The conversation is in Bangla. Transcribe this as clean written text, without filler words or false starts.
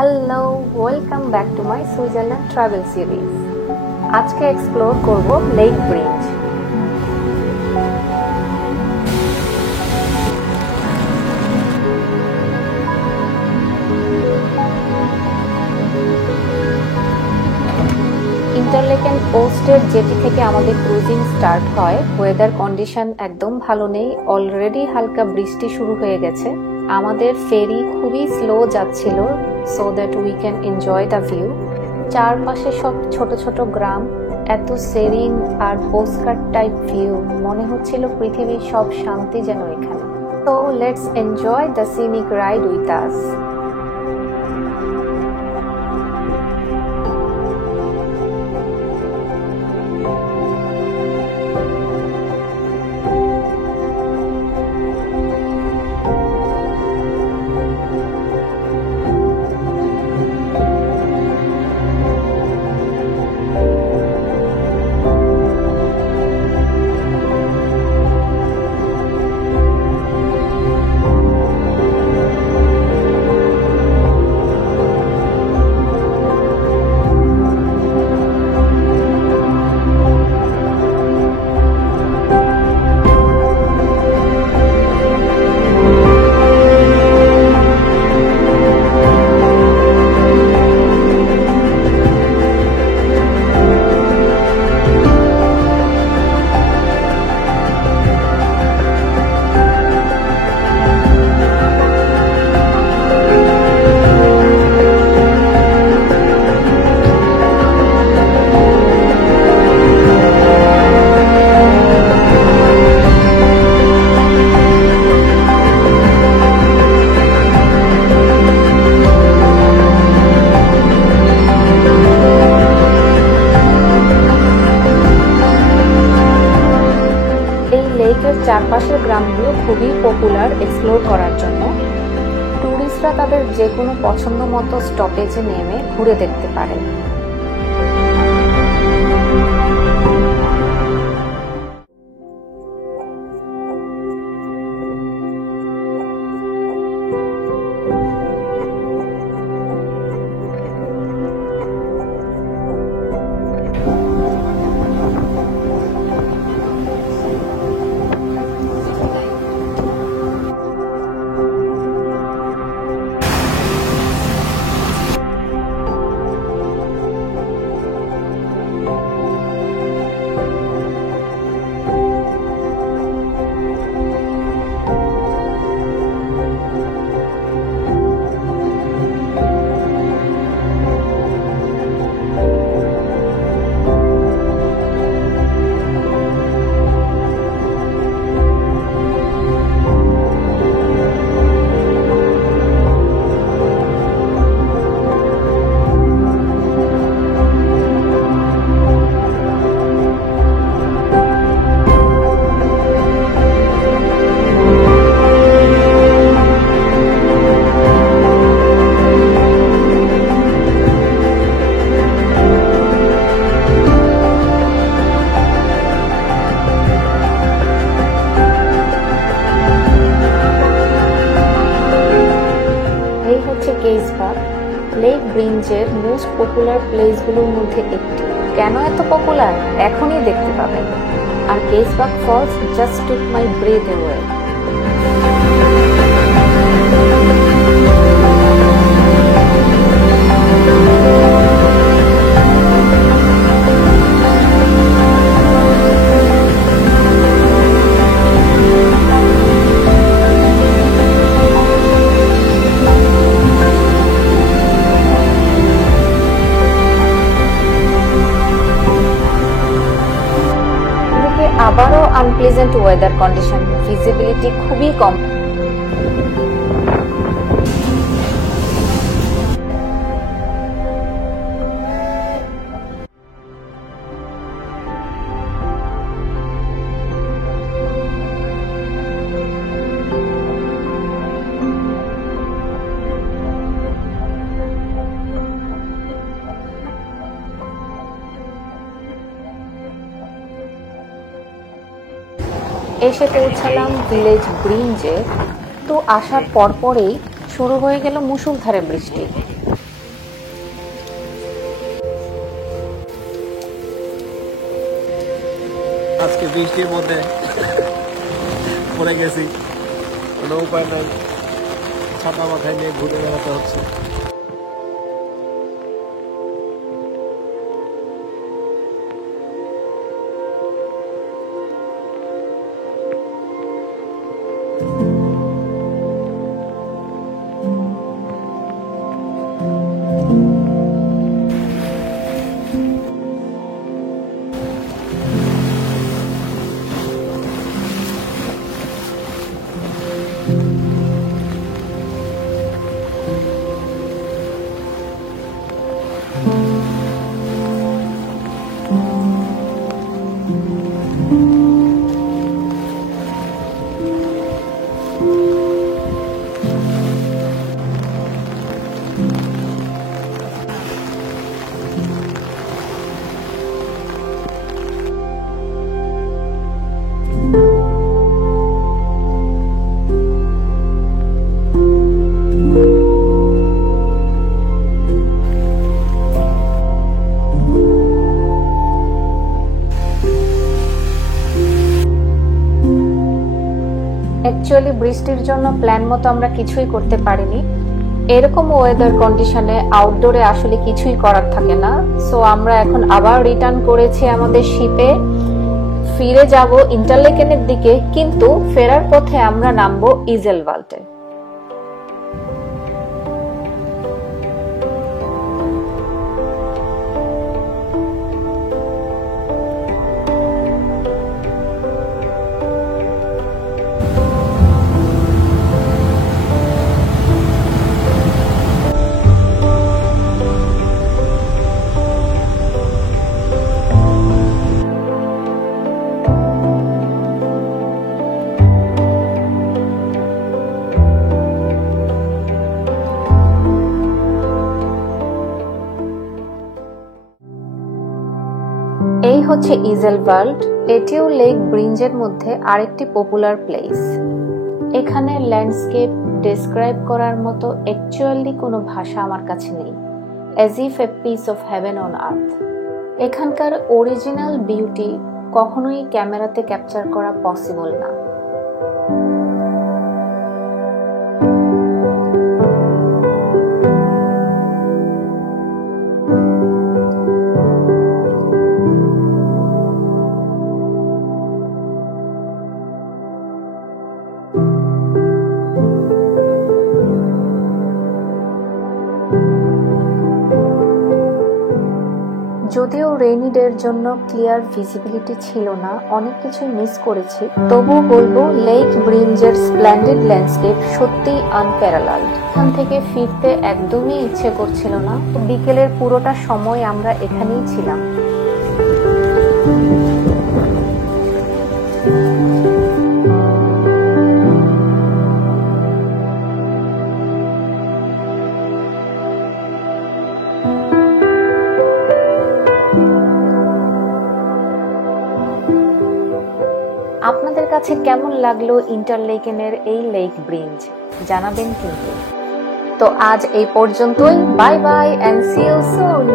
Hello, welcome back to my Switzerland travel series. আজকে এক্সপ্লোর করব লেক ব্রিঞ্জ। ইন্টারলেকেন কোস্টের জেটি থেকে আমাদের ক্রুজিং স্টার্ট হয়। ওয়েদার কন্ডিশন একদম ভালো নেই, অলরেডি হালকা বৃষ্টি শুরু হয়ে গেছে। আমাদের ফেরি খুবই স্লো যাচ্ছিল, so that we can enjoy the view. চারপাশে সব ছোট ছোট গ্রাম, এত সেরিন আর পোস্টকার্ড টাইপ ভিউ, মনে হচ্ছিল পৃথিবীর সব শান্তি যেন এখানে। তো let's enjoy the scenic ride with us. চারপাশের গ্রামগুলো খুবই পপুলার এক্সপ্লোর করার জন্য। ট্যুরিস্টরা তাদের যে কোনো পছন্দ মতো স্টপেজে নেমে ঘুরে দেখতে পারে। লেক ব্রিঞ্জের মোস্ট পপুলার প্লেসগুলোর মধ্যে একটি। কেন এত পপুলার এখনই দেখতে পাবেন। আর কেসবাক ফলস জাস্ট টুক মাই ব্রেথ অ্যাওয়ে। আবারও আনপ্লেজেন্ট ওয়েদার কন্ডিশন, ভিজিবিলিটি খুবই কম। এসে পৌঁছালাম ভিলেজ ব্রিঞ্জে। তো আসার পরপরেই শুরু হয়ে গেল মুষলধারে বৃষ্টি। আজকে বৃষ্টির মধ্যে পড়ে গেছি, কোনো উপায় নাই, ছাতা মাথায় নিয়ে ঘুরে বেড়াতে হচ্ছে। অ্যাকচুয়ালি বৃষ্টির জন্য প্ল্যান মতো আমরা কিছুই করতে পারিনি। এরকম ওয়েদার কন্ডিশনে আউটডোরে আসলে কিছুই করার থাকে না। সো আমরা এখন আবার রিটার্ন করেছি আমাদের শিপে, ফিরে যাব ইন্টারলেকেনের দিকে, কিন্তু ফেরার পথে আমরা নামবো ইজেলভাল্টে। এই হচ্ছে ইজেলভাল্ট। এটিও লেক ব্রিঞ্জের মধ্যে আরেকটি পপুলার প্লেস। এখানে ল্যান্ডস্কেপ ডেসক্রাইব করার মতো অ্যাকচুয়ালি কোনো ভাষা আমার কাছে নেই। As if a piece of haven on earth. এখানকার অরিজিনাল বিউটি কখনোই ক্যামেরাতে ক্যাপচার করা পসিবল না। যদিও রেইনি ডের জন্য ক্লিয়ার ভিজিবিলিটি ছিল না, অনেক কিছুই মিস করেছি, তবুও বলবো লেক ব্রিঞ্জের স্প্লেন্ডেড ল্যান্ডস্কেপ সত্যি আনপ্যারালালড। এখান থেকে ফিরতে একদমই ইচ্ছে করছিল না। বিকেলের পুরোটা সময় আমরা এখানেই ছিলাম। আপনাদের কাছে কেমন লাগলো ইন্টারলেকেনের এই লেক ব্রিঞ্জ জানাবেন কিন্তু। তো আজ এই পর্যন্তই। Bye bye and see you soon.